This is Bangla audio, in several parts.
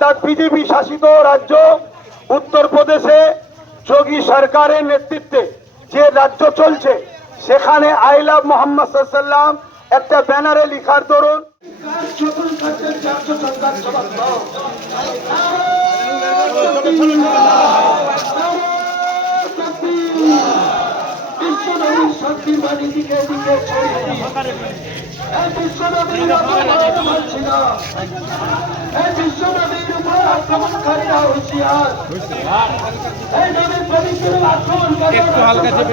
অর্থাৎ বিজেপি শাসিত রাজ্য উত্তরপ্রদেশে যোগী সরকারের নেতৃত্বে যে রাজ্য চলছে, সেখানে আই লাভ মোহাম্মদ সাল্লাম একটা ব্যানারে লিখার দরুন একটু হালকা চেপে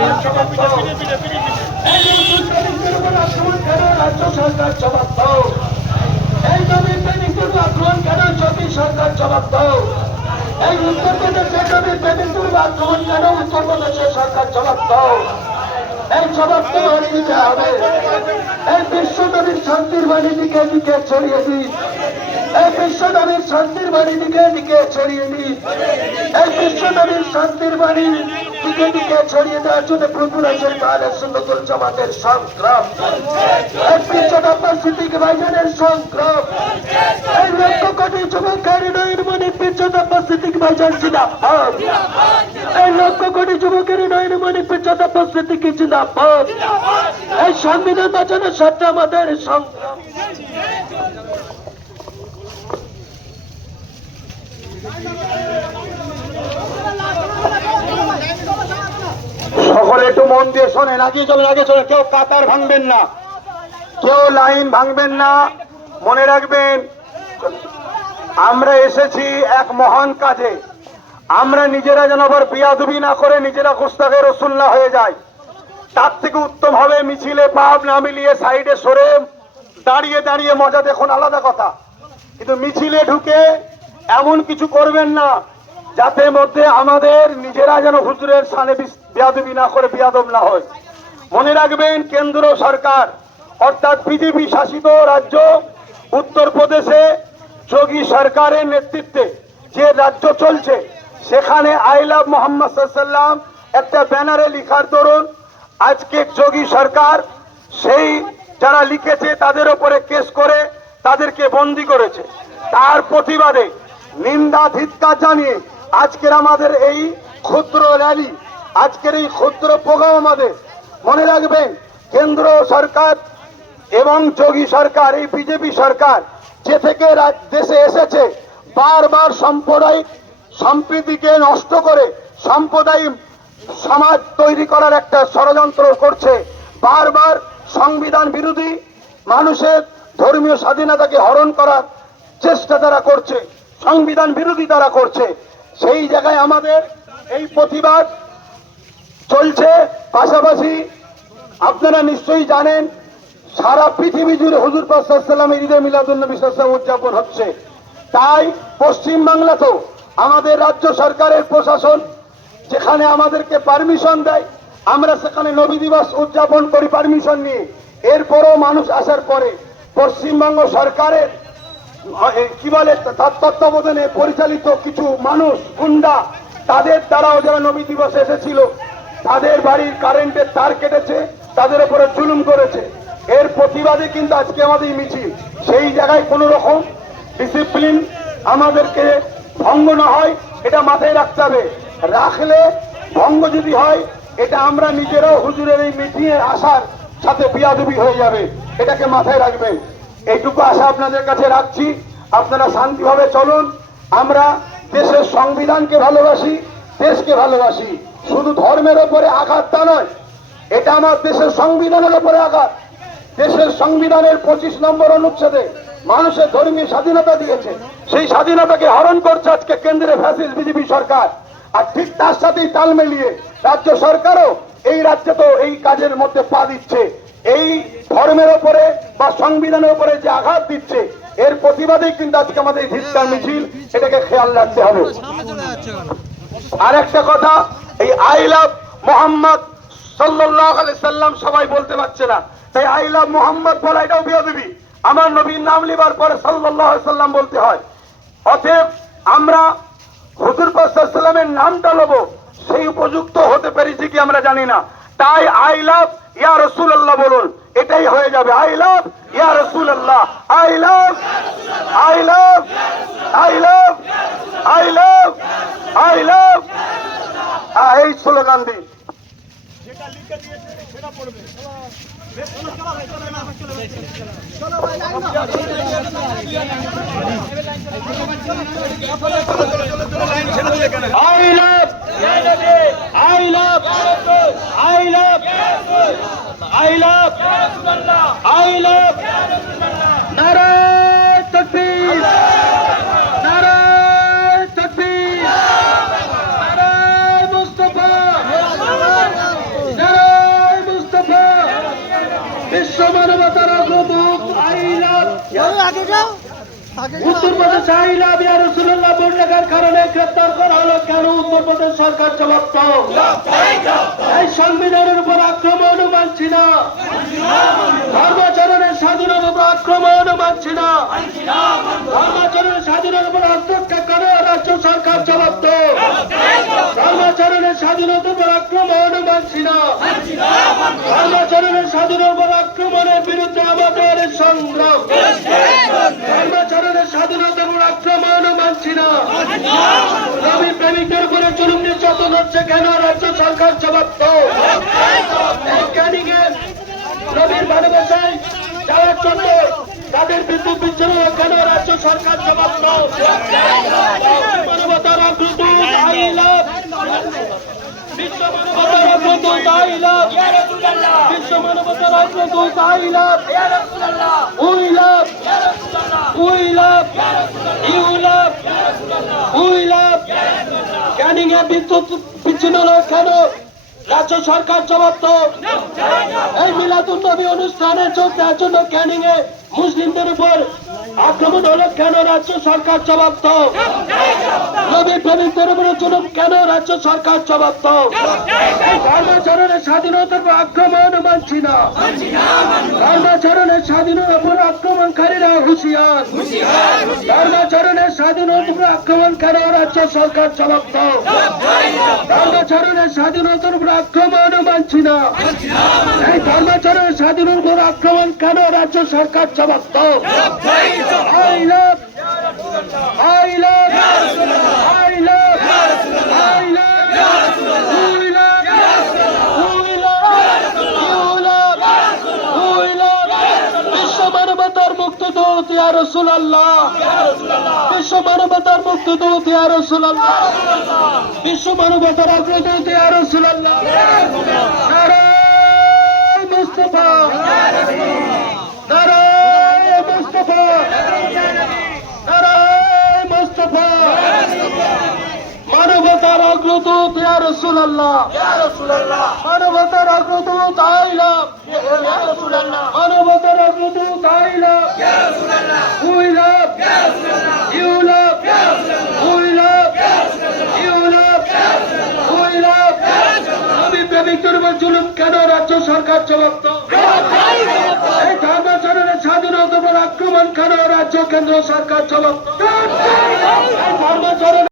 রাজ্য সরকার জবাব দাও। এই নবীন প্রেমিকদের আক্রমণ কেন যোগী সরকার জবাব দাও। এই উত্তরপ্রদেশের নবীন প্রেমিকদের আক্রমণ কেন উত্তরপ্রদেশের সরকার জবাব দাও। এই জবাব তো দিতে হবে। এই বিশ্ব নবীর শান্তির বাণী দিকে দিকে ছড়িয়ে দিন। এই বিশ্ব নবীর শান্তির বাণী দিকে দিকে ছড়িয়ে দিন। এই বিশ্ব নবীর শান্তির বাণী দিকে দিকে ছড়িয়ে দেওয়ার জন্য প্রভুরাজের তাহলে সুন্নতুল জামাতের সংগ্রাম, এই পিছনাপ্পার সিদ্দিক ভাইজানের সংগ্রাম, এই লক্ষ কোটি যুবকের নয়নমণি পিছনাপ্পার সিদ্দিক ভাইজান জিন্দাবাদ, এই লক্ষ কোটি যুবকের নয়নমণি পিছনাপ্পার সিদ্দিক জিন্দাবাদ। এই সংবিধান বাঁচানোর স্বার্থে আমাদের সংগ্রাম। সকলে একটু মন দিয়ে শোনেন, আগে চলেন, আগে চলেন। কেউ কাতার ভাঙবেন না, কেউ লাইন ভাঙবেন না। মনে রাখবেন, আমরা এসেছি এক মহান কাজে। আমরা নিজেরা যেন আবার বিয়াদবি না করে নিজেরা গুস্তাখে রাসূলুল্লাহ হয়ে যায়। তার থেকে উত্তম হবে মিছিলে পাপ না মিলিয়ে সাইডে সরে দাঁড়িয়ে দাঁড়িয়ে মজা দেখুন, আলাদা কথা। কিন্তু মিছিলে ঢুকে এমন কিছু করবেন না যাতে মধ্যে আমাদের নিজেরা যেন হুজুরের সামনে বিয়াদবি না করে বিয়াদব না হয়। মনে রাখবেন, কেন্দ্র সরকার অর্থাৎ বিজেপি শাসিত রাজ্য উত্তরপ্রদেশে যোগী সরকারের নেতৃত্বে যে রাজ্য চলছে, সেখানে আই লাভ মোহাম্মদ সাল্লাম একটা ব্যানারে লিখার দরুন আজকে যোগী সরকার সেই যারা লিখেছে তাদের উপরে কেস করে তাদেরকে বন্দী করেছে। তার প্রতিবাদে নিন্দা ধিক্কার জানিয়ে আজকের আমাদের এই ক্ষুদ্র র্যালি, আজকের এই ক্ষুদ্র প্রোগ্রাম আমাদের। মনে রাখবেন, কেন্দ্র সরকার এবং যোগী সরকার, এই বিজেপি সরকার যে থেকে দেশে এসেছে, বারবার সাম্প্রদায়িক সম্প্রীতিকে নষ্ট করে সাম্প্রদায়িক সমাজ তৈরি করার একটা ষড়যন্ত্র করছে। বারবার সংবিধান বিরোধী, মানুষের ধর্মীয় স্বাধীনতাকে হরণ করার চেষ্টা তারা করছে, সংবিধান বিরোধী তারা করছে। সেই জায়গায় আমাদের এই প্রতিবাদ চলছে। পাশাপাশি আপনারা নিশ্চয়ই জানেন, সারা পৃথিবী জুড়ে হুজুর পাক সাল্লাল্লাহু আলাইহি ওয়াসাল্লামের ঈদে মিলাদুন-নবী উদযাপন হচ্ছে। তাই পশ্চিমবাংলাতেও আমাদের রাজ্য সরকারের প্রশাসন যেখানে আমাদেরকে পারমিশন দেয়, আমরা সেখানে নবী দিবস উদযাপন করি পারমিশন নিয়ে। এরপরও মানুষ আসার পরে পশ্চিমবঙ্গ সরকারের কি বলে তার তত্ত্বাবধানে পরিচালিত কিছু মানুষ গুন্ডা, তাদের দ্বারাও যারা নবী দিবসে এসেছিল তাদের বাড়ির কারেন্টের তার কেটেছে, তাদের উপরে জুলুম করেছে। এর প্রতিবাদে কিন্তু আজকে আমাদের মিছিল। সেই জায়গায় কোন রকম ডিসিপ্লিন আমাদেরকে ভঙ্গ না হয় এটা মাথায় রাখতে হবে। রাখলে ভঙ্গ যদি হয়, এটা আমরা নিজেরাও হুজুরের এই মিটিংয়ে আসার সাথে বিয়াদবি হয়ে যাবে, এটাকে মাথায় রাখবেন। এইটুকু আশা আপনাদের কাছে রাখছি। আপনারা শান্তিভাবে চলুন। আমরা দেশের সংবিধানকে ভালোবাসি, দেশকে ভালোবাসি। শুধু ধর্মের ওপরে আঘাতটা নয়, এটা আমার দেশের সংবিধানের ওপরে আঘাত। দেশের সংবিধানের 25 নম্বর অনুচ্ছেদে মানুষের ধর্মীয় স্বাধীনতা দিয়েছে, সেই স্বাধীনতাকে হরণ করছে আজকে কেন্দ্রে ফ্যাসিস্ট বিজেপি সরকার। আর ঠিক তার সাথেই তাল মিলিয়ে রাজ্য সরকারও এই রাজ্যে তো এই কাজের মধ্যে পা দিচ্ছে। এই ধর্মের ওপরে বা সংবিধানের উপরে যে আঘাত দিচ্ছে, এর প্রতিবাদেই কিন্তু আজকে আমাদের এই ধিক্কার মিছিল, এটাকে খেয়াল রাখতে হবে। আর একটা কথা, এই আই লাভ মোহাম্মদ সাল্লাল্লাহু আলাইহি সাল্লাম সবাই বলতে পারছে না, তাই আই লাভ মোহাম্মদ বলা এটাও বেয়াদবি। আমার নবীর নাম লিবার পরে সাল্লাল্লাহু আলাইহি সাল্লাম বলতে হয়। অতএব আমরা হুজুর পাক সাল্লাল্লাহু আলাইহি সাল্লামের নামটা নেব, সেই উপযুক্ত হতে পেরেছি কি আমরা জানি না। তাই আই লাভ ইয়া রাসূলুল্লাহ বলুন, এটাই হয়ে যাবে। I love yeah Rasulullah, I love, I love, I love. Slogan দিন। I love, I love, I love, I love, I love. नारे तकबीर, नारे तकबीर, नारे मुस्तफा, नारे मुस्तफा। विश्व मानवतार अग्रदूत I love, উত্তরপ্রদেশ আইলাভ ইয়া রাসূলুল্লাহ বন্যার কারণে গ্রেফতার করা হলো কেন? উত্তরপ্রদেশ সরকার জবাব দাও। এই সংবিধানের উপর আক্রমণ মানছি না, ধর্মাচরণের স্বাধীনতার উপর আক্রমণ মানছি না, ধর্মাচরণের স্বাধীনতার উপর হস্তক্ষেপ করে রাজ্য সরকার জবাব দাও। ধর্মাচরণের স্বাধীনতার উপর আক্রমণ মানছি না, ধর্মাচরণের স্বাধীনতার উপর আক্রমণের বিরুদ্ধে আমাদের সংগ্রাম। ধর্মাচরণের স্বাধীনতার উপর আক্রমণ মানছি না। নবী প্রেমিকের উপরে জুলুম নির্যাতন হচ্ছে কেন? রাজ্য সরকার জবাব দাও। ক্যানিংয়ে নবীর ভালোবাসায় যাওয়ার জন্য তাদের বিদ্যুৎ বিচ্ছিন্ন কেন? রাজ্য সরকার জবাব দাও। মানবতার অগ্রদূত I love, বিশ্ব মানবতার অগ্রদূত I love, বিশ্ব মানবতার অগ্রদূত I love, we love, we love, you love, we love। ক্যানিংয়ে বিদ্যুৎ বিচ্ছিন্ন কেন? রাজ্য সরকার জবাব দাও। এই মিলাদুন নবী অনুষ্ঠানে যোগ দেওয়ার জন্য ক্যানিংয়ে মুসলিমদের উপর আক্রমণ হলো কেন? রাজ্য সরকার জবাব দাও। নবী প্রেমিকদের উপরে জুলুম কেন? রাজ্য সরকার জবাব দাও। এই ধর্মাচরণের স্বাধীনতার উপর আক্রমণ মানছি না, ধর্মাচরণের স্বাধীনতার উপর আক্রমণকারীরা হুঁশিয়ার। ধর্মাচরণের স্বাধীনতার উপর আক্রমণ কেন? রাজ্য সরকার জবাব দাও। ধর্মাচরণের স্বাধীনতার উপর আক্রমণ মানছি না, এই ধর্মাচরণের স্বাধীনতার উপর আক্রমণ কেন? রাজ্য সরকার জবাব দাও। I love, I love, I love, I love, we love, we love, you love, we love। বিশ্ব মানবতার মুক্তিদূত ইয়া রাসূলুল্লাহ, বিশ্ব মানবতার মুক্তিদূত ইয়া রাসূলুল্লাহ, বিশ্ব মানবতার অগ্রদূত ইয়া রাসূলুল্লাহ। নারে মুস্তাফা, নারে মুস্তাফা, নারে মুস্তাফা। মানবতার অগ্রদূত ইয়া রাসূলুল্লাহ, মানবতার অগ্রদূত I love, মানবতার অগ্রদূত I love, we love, you love, we love, you love, we love। নবী প্রেমিকদের উপর জুলুম কেন? রাজ্য সরকার জবাব দাও। এই ধর্মাচরণের স্বাধীনতার উপর আক্রমণ কেন? রাজ্য কেন্দ্র সরকার জবাব দাও। এই ধর্মাচরণ